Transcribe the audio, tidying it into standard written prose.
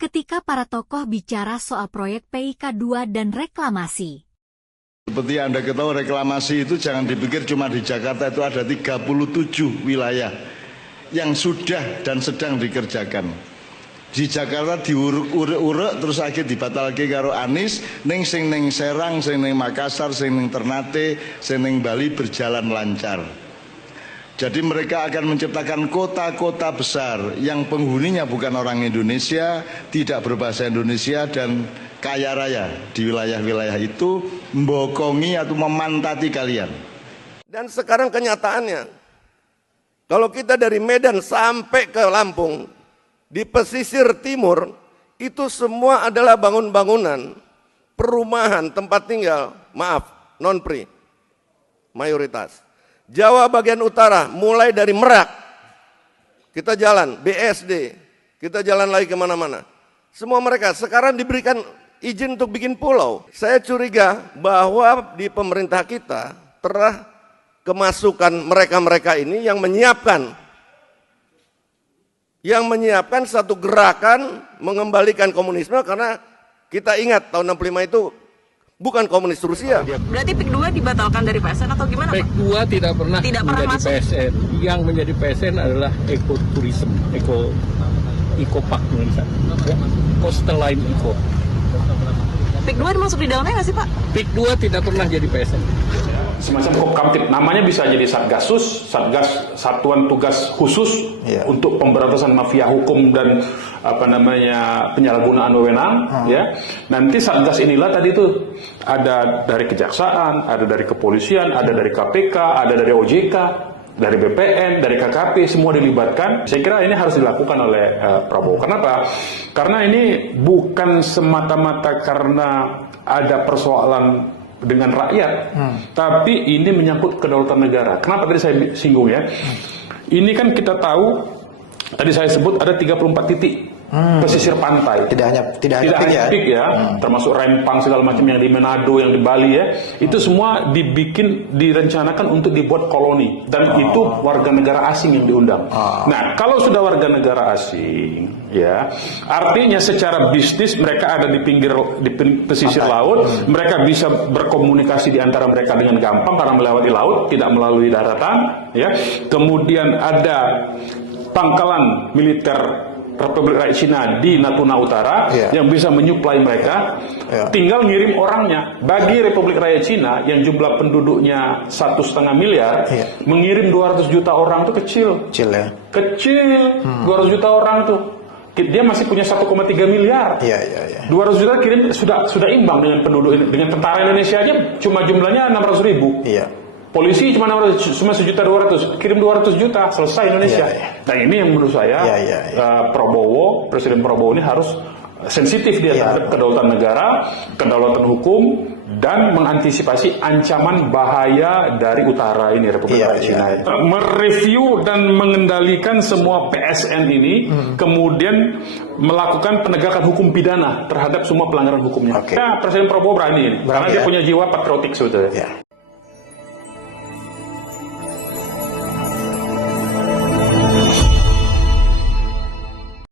ketika para tokoh bicara soal proyek PIK 2 dan reklamasi. Seperti yang Anda ketahui, reklamasi itu jangan dipikir cuma di Jakarta, itu ada 37 wilayah yang sudah dan sedang dikerjakan. Di Jakarta diurek-urek terus akhir dibatalke karo Anies, ning sing ning Serang, sing ning Makassar, sing ning Ternate, sing ning Bali berjalan lancar. Jadi mereka akan menciptakan kota-kota besar yang penghuninya bukan orang Indonesia, tidak berbahasa Indonesia dan kaya raya di wilayah-wilayah itu, membokongi atau memantati kalian. Dan sekarang kenyataannya, kalau kita dari Medan sampai ke Lampung, di pesisir timur, itu semua adalah bangunan-bangunan, perumahan, tempat tinggal, maaf, non-pri, mayoritas. Jawa bagian utara, mulai dari Merak, kita jalan, BSD, kita jalan lagi kemana-mana. Semua mereka sekarang diberikan izin untuk bikin pulau. Saya curiga bahwa di pemerintah kita telah kemasukan mereka-mereka ini yang menyiapkan satu gerakan mengembalikan komunisme, karena kita ingat tahun 65 itu bukan komunis Rusia. Berarti PIK 2 dibatalkan dari PSN atau gimana, PIK 2 tidak pernah menjadi masuk PSN. Yang menjadi PSN adalah ekoturism, Eco-Park ya. Coastal Line Eco. PIK 2 dimasuk di dalamnya nggak sih, Pak? PIK 2 tidak pernah jadi PSN. Semacam Kopkamtib, namanya bisa jadi Satgasus, Satgas Satuan Tugas Khusus untuk pemberantasan mafia hukum dan penyalahgunaan wewenang, ya. Nanti Satgas inilah tadi itu ada dari kejaksaan, ada dari kepolisian, ada dari KPK, ada dari OJK, dari BPN, dari KKP, semua dilibatkan. Saya kira ini harus dilakukan oleh Prabowo. Kenapa? Karena ini bukan semata-mata karena ada persoalan dengan rakyat, tapi ini menyangkut kedaulatan negara. Kenapa tadi saya singgung ya? Ini kan kita tahu, tadi saya sebut ada 34 titik pesisir pantai. Tidak hanya PIK ya, termasuk Rempang segala macam yang di Manado, yang di Bali ya. Itu semua direncanakan untuk dibuat koloni, dan itu warga negara asing yang diundang. Nah, kalau sudah warga negara asing ya, artinya secara bisnis mereka ada di pesisir laut, mereka bisa berkomunikasi di antara mereka dengan gampang karena melewati laut, tidak melalui daratan ya. Kemudian ada pangkalan militer Republik Rakyat Cina di Natuna Utara yang bisa menyuplai mereka, tinggal ngirim orangnya. Bagi Republik Rakyat Cina yang jumlah penduduknya 1,5 miliar, mengirim 200 juta orang itu kecil ya? Kecil, 200 juta orang tuh. Dia masih punya 1,3 miliar. 200 juta kirim sudah imbang dengan penduduk ini. Dengan tentara Indonesia aja cuma jumlahnya 600 ribu. Polisi cuma 1.200.000, kirim 200 juta, selesai Indonesia. Nah ini yang menurut saya Prabowo, Presiden Prabowo ini harus sensitif dia terhadap kedaulatan negara, kedaulatan hukum, dan mengantisipasi ancaman bahaya dari utara ini, Republik Rakyat Cina. Mereview dan mengendalikan semua PSN ini, kemudian melakukan penegakan hukum pidana terhadap semua pelanggaran hukumnya. Presiden Prabowo berani ini, karena dia punya jiwa patriotik sebetulnya.